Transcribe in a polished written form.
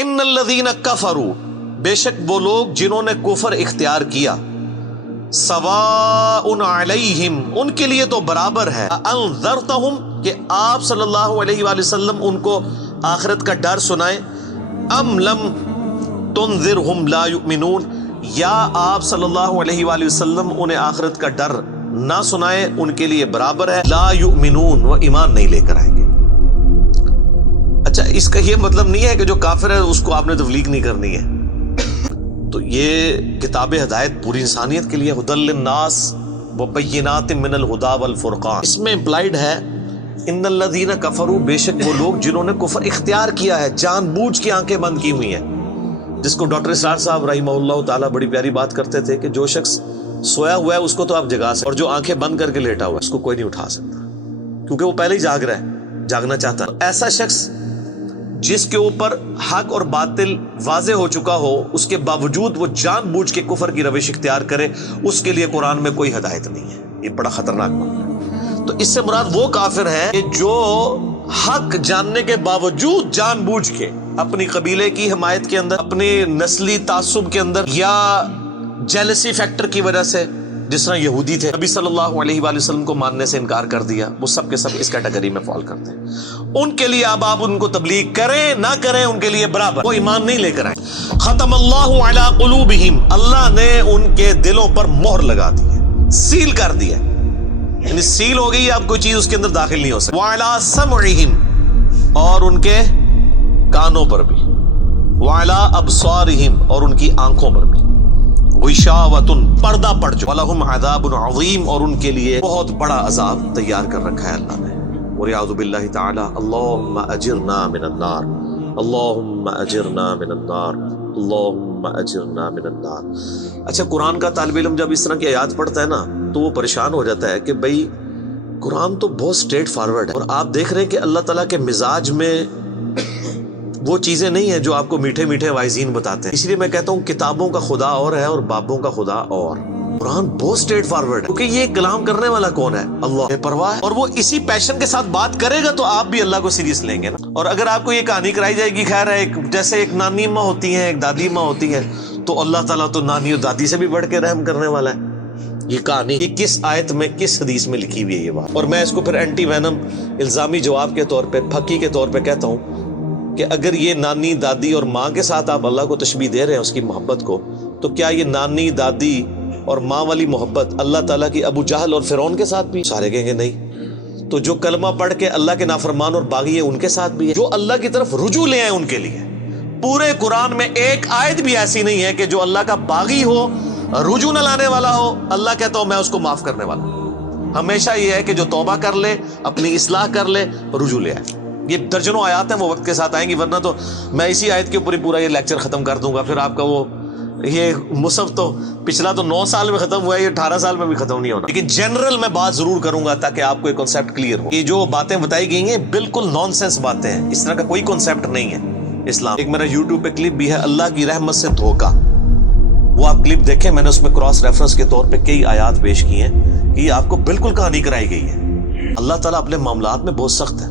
ان الذین کفروا، بے شک وہ لوگ جنہوں نے کفر اختیار کیا، سواء علیہم، ان کے لیے تو برابر ہے، انذرتہم، کہ آپ صلی اللہ علیہ وآلہ وسلم ان کو آخرت کا ڈر سنائیں، ام لم تنذرہم لا یؤمنون، یا آپ صلی اللہ علیہ وآلہ وسلم انہیں آخرت کا ڈر نہ سنائیں، ان کے لیے برابر ہے، لا یؤمنون، وہ ایمان نہیں لے کر آئیں گے۔ اچھا، اس کا یہ مطلب نہیں ہے کہ جو کافر ہے اس کو آپ نے تبلیغ نہیں کرنی ہے۔ تو یہ کتاب ہدایت پوری انسانیت کے لیے، ھدی للناس وبینات من الھدی والفرقان، اس میں امپلائڈ ہے ان الذین کفروا، بے شک وہ لوگ جنہوں نے کفر اختیار کیا ہے، جان بوجھ کے آنکھیں بند کی ہوئی ہیں، جس کو ڈاکٹر اسرار صاحب رحمہ اللہ تعالیٰ بڑی پیاری بات کرتے تھے کہ جو شخص سویا ہوا ہے اس کو تو آپ جگا سکتے، اور جو آنکھیں بند کر کے لیٹا ہوا ہے اس کو کوئی نہیں اٹھا سکتا، کیونکہ وہ پہلے ہی جاگ رہا ہے، جاگنا چاہتا ہے۔ ایسا شخص جس کے اوپر حق اور باطل واضح ہو چکا ہو، اس کے باوجود وہ جان بوجھ کے کفر کی روش اختیار کرے، اس کے لیے قرآن میں کوئی ہدایت نہیں ہے۔ یہ بڑا خطرناک معاملہ ہے۔ تو اس سے مراد وہ کافر ہے کہ جو حق جاننے کے باوجود جان بوجھ کے اپنی قبیلے کی حمایت کے اندر، اپنی نسلی تعصب کے اندر، یا جیلسی فیکٹر کی وجہ سے، جس طرح یہودی تھے، نبی صلی اللہ علیہ وآلہ وسلم کو ماننے سے انکار کر دیا، وہ سب کے سب اس کیٹیگری میں فال کرتے ہیں۔ ان کے لیے اب آپ ان کو تبلیغ کریں نہ کریں، ان کے لیے برابر، وہ ایمان نہیں لے کر آئیں۔ ختم اللہ علی قلوبہم، اللہ نے ان کے دلوں پر مہر لگا دی ہے، سیل کر دیا، یعنی سیل ہو گئی، اب کوئی چیز اس کے اندر داخل نہیں ہو سکتی۔ وعلی سمعہم، اور ان کے کانوں پر بھی، وعلی ابصارہم، اور ان کی آنکھوں پر بھی، غشاوۃ، پردہ پڑ جو، ولہم عذاب عظیم، اور ان کے لیے بہت بڑا عذاب تیار کر رکھا ہے اللہ نے۔ وَنَعُوذُ بِاللَّهِ تَعَالَى اللہم اجرنا من النار، اللہم اجرنا من النار، اللہم اجرنا من النار۔ اچھا، قرآن کا طالب علم جب اس طرح کی آیات پڑھتا ہے نا تو وہ پریشان ہو جاتا ہے کہ بھئی قرآن تو بہت سٹریٹ فارورڈ ہے، اور آپ دیکھ رہے ہیں کہ اللہ تعالیٰ کے مزاج میں وہ چیزیں نہیں ہیں جو آپ کو میٹھے میٹھے واعظین بتاتے ہیں۔ اس لیے میں کہتا ہوں کتابوں کا خدا اور ہے اور بابوں کا خدا اور۔ قرآن بہت سٹریٹ فارورڈ ہے، کیونکہ یہ کلام کرنے والا کون ہے؟ اللہ، بے پرواہ ہے، اور وہ اسی پیشن کے ساتھ بات کرے گا تو آپ بھی اللہ کو سیریس لیں گے نا۔ اور اگر آپ کو یہ کہانی کرائی جائے گی، خیر ہے، جیسے ایک نانی ماں ہوتی ہیں، ایک دادی ماں ہوتی ہیں، تو اللہ تعالیٰ تو نانی اور دادی سے بھی بڑھ کے رحم کرنے والا ہے۔ یہ کہانی یہ کس آیت میں، کس حدیث میں لکھی ہوئی ہے یہ بات؟ اور میں اس کو پھر اینٹی وینم الزامی جواب کے طور پہ، پھکی کے طور پہ کہتا ہوں کہ اگر یہ نانی دادی اور ماں کے ساتھ آپ اللہ کو تشبیہ دے رہے ہیں اس کی محبت کو، تو کیا یہ نانی دادی اور ماں والی محبت اللہ تعالیٰ کی ابو جہل اور فرعون کے ساتھ بھی؟ سارے کہیں گے نہیں۔ تو جو کلمہ پڑھ کے اللہ کے نافرمان اور باغی ہے ان کے ساتھ بھی ہے، جو اللہ کی طرف رجوع لے آئے ان کے لیے۔ پورے قرآن میں ایک آیت بھی ایسی نہیں ہے کہ جو اللہ کا باغی ہو، رجوع نہ لانے والا ہو، اللہ کہتا ہوں میں اس کو معاف کرنے والا ہوں۔ ہمیشہ یہ ہے کہ جو توبہ کر لے، اپنی اصلاح کر لے، رجوع لے آئے۔ یہ درجنوں آیات ہیں، وہ وقت کے ساتھ آئیں گی، ورنہ تو میں اسی آیت کے اوپر ہی پورا یہ لیکچر ختم کر دوں گا، پھر آپ کا وہ یہ مصحف تو پچھلا تو 9 سال میں ختم ہوا ہے، یہ 18 سال میں بھی ختم نہیں ہونا۔ لیکن جنرل میں بات ضرور کروں گا تاکہ آپ کو ایک کنسیپٹ کلیئر ہو۔ یہ جو باتیں بتائی گئی ہیں بالکل نان سینس باتیں ہیں، اس طرح کا کوئی کنسیپٹ نہیں ہے اسلام۔ ایک میرا یوٹیوب پہ کلپ بھی ہے، اللہ کی رحمت سے دھوکہ، وہ آپ کلپ دیکھیں، میں نے اس میں کراس ریفرنس کے طور پہ کئی آیات پیش کی ہیں کہ یہ آپ کو بالکل کہانی کرائی گئی ہے۔ اللہ تعالیٰ اپنے معاملات میں بہت سخت ہے۔